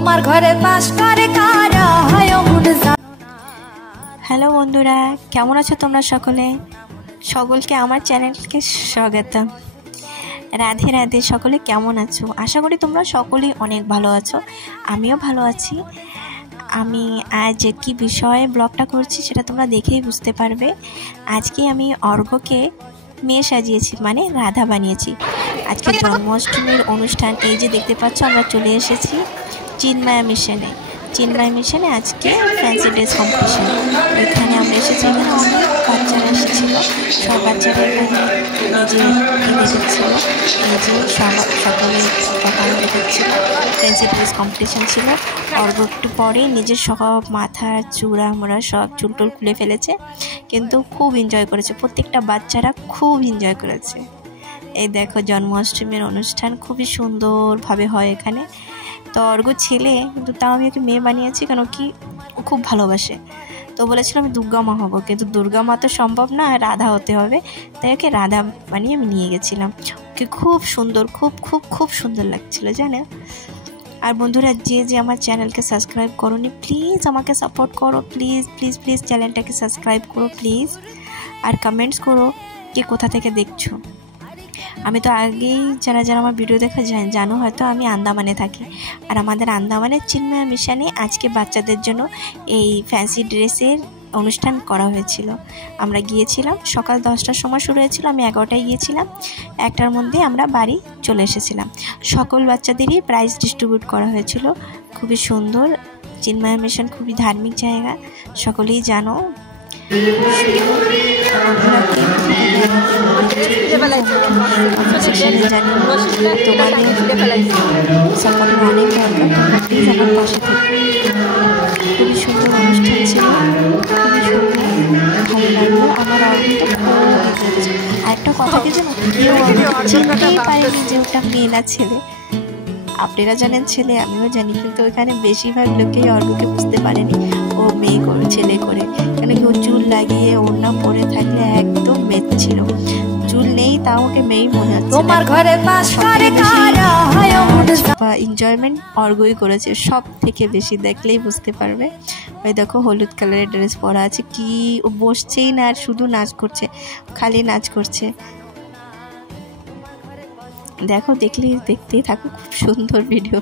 তোমার ঘরে বাস করে কারা হয় মন জানো না। হ্যালো বন্ধুরা, কেমন আছো তোমরা সকলকে আমার চ্যানেলকে স্বাগতম। রাধে রাধে। সকলে কেমন আছো? আশা করি তোমরা সকলেই অনেক ভালো আছো, আমিও ভালো আছি। আমি আজ কি বিষয়ে ব্লগটা করছি সেটা তোমরা দেখেই বুঝতে পারবে। আজকে আমি অর্ঘ্যকে মেয়ে সাজিয়েছি, মানে রাধা বানিয়েছি। আজকে জন্মাষ্টমীর অনুষ্ঠান। এই যে দেখতে পাচ্ছ, আমরা চলে এসেছি চিন্ময় মিশনে আজকে ফ্যান্সি ড্রেস কম্পিটিশন। এখানে আমরা এসেছি, এখানে অনেক বাচ্চারা এসেছিল। সব বাচ্চারা এখানে নিজে দেখছিল, নিজে সকলে সকালে দেখাচ্ছিল। ফ্যান্সি ড্রেস কম্পিটিশন ছিল। অর্ঘ্য একটু পরে নিজের সব মাথার চূড়া মোড়া সব চুলটুল খুলে ফেলেছে, কিন্তু খুব এনজয় করেছে। প্রত্যেকটা বাচ্চারা খুব এনজয় করেছে। এই দেখো, জন্মাষ্টমীর অনুষ্ঠান খুবই সুন্দরভাবে হয় এখানে। তো অর্ঘ্য ছেলে, কিন্তু তাও আমি ওকে মেয়ে বানিয়েছি, কেন কি ও খুব ভালোবাসে। তো বলেছিল আমি দুর্গা মা হবো, কিন্তু দুর্গা মা তো সম্ভব না, রাধা হতে হবে। তাই ওকে রাধা বানিয়ে আমি নিয়ে গেছিলাম। ওকে খুব সুন্দর, খুব খুব খুব সুন্দর লাগছিলো, জানো। আর বন্ধুরা, যে আমার চ্যানেলকে সাবস্ক্রাইব করোনি, প্লিজ আমাকে সাপোর্ট করো, প্লিজ প্লিজ প্লিজ চ্যানেলটাকে সাবস্ক্রাইব করো প্লিজ। আর কমেন্টস করো কে কোথা থেকে দেখছো। আমি তো আগেই যারা আমার ভিডিও দেখা জানো হয়তো আমি আন্দামানে থাকি। আর আমাদের আন্দামানের চিন্ময় মিশনে আজকে বাচ্চাদের জন্য এই ফ্যান্সি ড্রেসের অনুষ্ঠান করা হয়েছিল। আমরা গিয়েছিলাম সকাল 10টার সময় শুরু হয়েছিল, আমি 11টায় গিয়েছিলাম। 1টার মধ্যে আমরা বাড়ি চলে এসেছিলাম। সকল বাচ্চাদেরই প্রাইজ ডিস্ট্রিবিউট করা হয়েছিল। খুবই সুন্দর। চিন্ময় মিশন খুবই ধার্মিক জায়গা, সকলেই জানো। তোমাদের সাপোর্টের অনেক দরকার, তোমরা প্লিজ আমার পাশে থাকো। খুবই সুন্দর অনুষ্ঠান ছিল, খুবই সুন্দর, ভালো লাগলো। আমার অর্ঘ্য তো আরেকটা কথা কি জানো, কেউ চিনতেই পারেনি যে ওটা মেয়ে না ছেলে। আপনারা জানেন ছেলে, আমিও জানি, কিন্তু ওখানে বেশিরভাগ লোকেই অর্ঘ্যকে বুঝতে পারেনি ও মেয়ে করে ছেলে করে। কেন কি ও চুল লাগিয়ে ওড়না পরে থাকলে একদম মেয়ে ছিল। চুল নেই, তাও ওকে মেয়েই মনে হচ্ছে। তোমার ঘরে বাস করে কারা হয় মন জানো। এনজয়মেন্ট অর্ঘ্যই করেছে, সব থেকে বেশি দেখলেই বুঝতে পারবে। ওই দেখো, হলুদ কালারের ড্রেস পরা আছে, কি ও বসছেই না, আর শুধু নাচ করছে, খালি নাচ করছে। দেখো, দেখতেই থাকো, খুব সুন্দর ভিডিও।